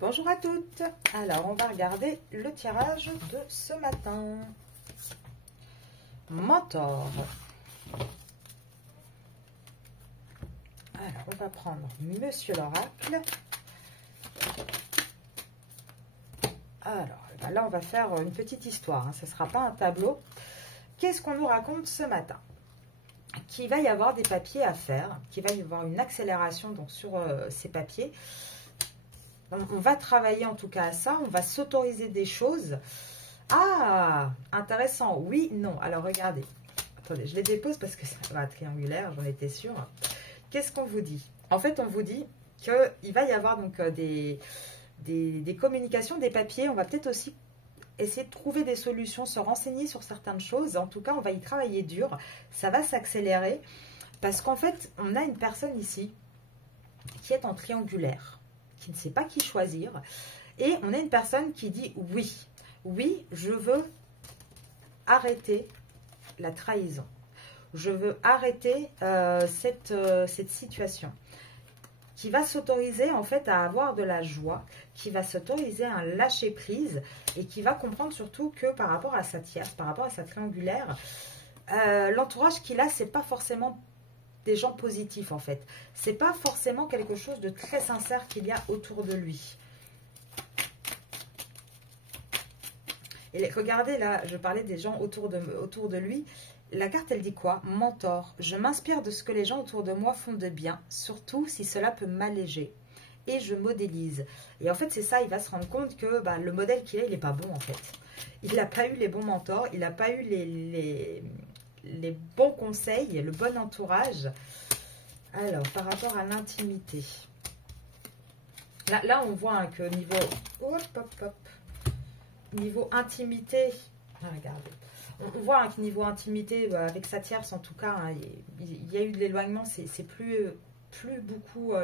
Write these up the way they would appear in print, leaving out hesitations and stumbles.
Bonjour à toutes. Alors, on va regarder le tirage de ce matin. Mentor. Alors, on va prendre Monsieur l'Oracle. Alors, là, on va faire une petite histoire. Ce ne sera pas un tableau. Qu'est-ce qu'on nous raconte ce matin? Qu'il va y avoir des papiers à faire, qu'il va y avoir une accélération donc, sur ces papiers. On va travailler en tout cas à ça. On va s'autoriser des choses. Ah, intéressant. Oui, non. Alors, regardez. Attendez, je les dépose parce que ça va être triangulaire, j'en étais sûre. Qu'est-ce qu'on vous dit? En fait, on vous dit qu'il va y avoir donc des communications, des papiers. On va peut-être aussi essayer de trouver des solutions, se renseigner sur certaines choses. En tout cas, on va y travailler dur. Ça va s'accélérer parce qu'en fait, on a une personne ici qui est en triangulaire, qui ne sait pas qui choisir. Et on a une personne qui dit oui. Oui, je veux arrêter la trahison. Je veux arrêter cette situation. Qui va s'autoriser en fait à avoir de la joie, qui va s'autoriser à un lâcher prise et qui va comprendre surtout que par rapport à sa tierce, par rapport à sa triangulaire, l'entourage qu'il a, c'est pas forcément des gens positifs en fait. C'est pas forcément quelque chose de très sincère qu'il y a autour de lui. Et regardez là, je parlais des gens autour de lui. La carte, elle dit quoi? Mentor. Je m'inspire de ce que les gens autour de moi font de bien, surtout si cela peut m'alléger. Et je modélise. Et en fait, c'est ça, il va se rendre compte que le modèle qu'il a, il n'est pas bon en fait. Il n'a pas eu les bons mentors, il n'a pas eu les bons conseils, le bon entourage. Alors, par rapport à l'intimité. Là, on voit que niveau... Niveau intimité... regardez. On voit qu'au niveau intimité, avec sa tierce en tout cas, il y a eu de l'éloignement, c'est plus beaucoup,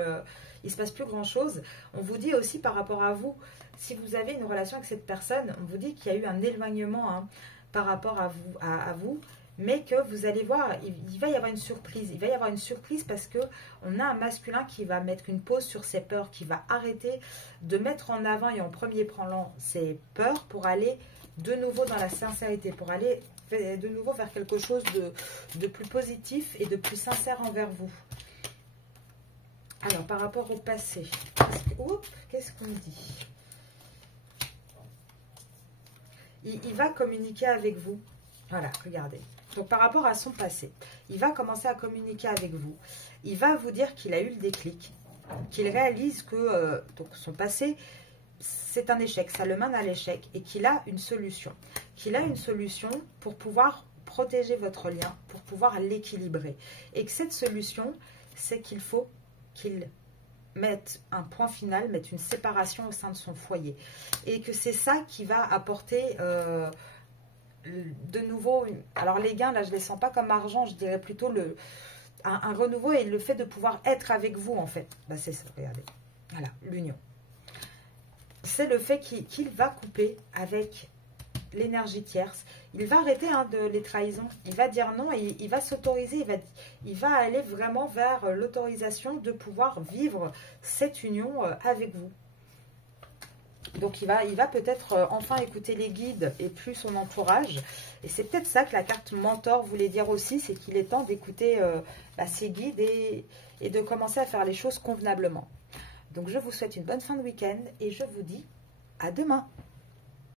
il se passe plus grand chose. On vous dit aussi par rapport à vous, si vous avez une relation avec cette personne, on vous dit qu'il y a eu un éloignement par rapport à vous, mais que vous allez voir, il va y avoir une surprise. Il va y avoir une surprise parce que on a un masculin qui va mettre une pause sur ses peurs, qui va arrêter de mettre en avant et en premier plan ses peurs pour aller de nouveau dans la sincérité, pour aller de nouveau vers quelque chose de plus positif et de plus sincère envers vous. Alors, par rapport au passé, qu'est-ce qu'on dit? Il va communiquer avec vous. Voilà, regardez. Donc, par rapport à son passé, il va commencer à communiquer avec vous. Il va vous dire qu'il a eu le déclic, qu'il réalise que donc son passé... c'est un échec, ça le mène à l'échec et qu'il a une solution. Qu'il a une solution pour pouvoir protéger votre lien, pour pouvoir l'équilibrer. Et que cette solution, c'est qu'il faut qu'il mette un point final, mette une séparation au sein de son foyer. Et que c'est ça qui va apporter de nouveau... Alors les gains, là, je ne les sens pas comme argent, je dirais plutôt un renouveau et le fait de pouvoir être avec vous, en fait. C'est ça, regardez. Voilà, l'union. C'est le fait qu'il va couper avec l'énergie tierce. Il va arrêter de les trahisons. Il va dire non et il va s'autoriser. Il va aller vraiment vers l'autorisation de pouvoir vivre cette union avec vous. Donc, il va peut-être enfin écouter les guides et plus son entourage. Et c'est peut-être ça que la carte mentor voulait dire aussi, c'est qu'il est temps d'écouter ses guides et de commencer à faire les choses convenablement. Donc, je vous souhaite une bonne fin de week-end et je vous dis à demain.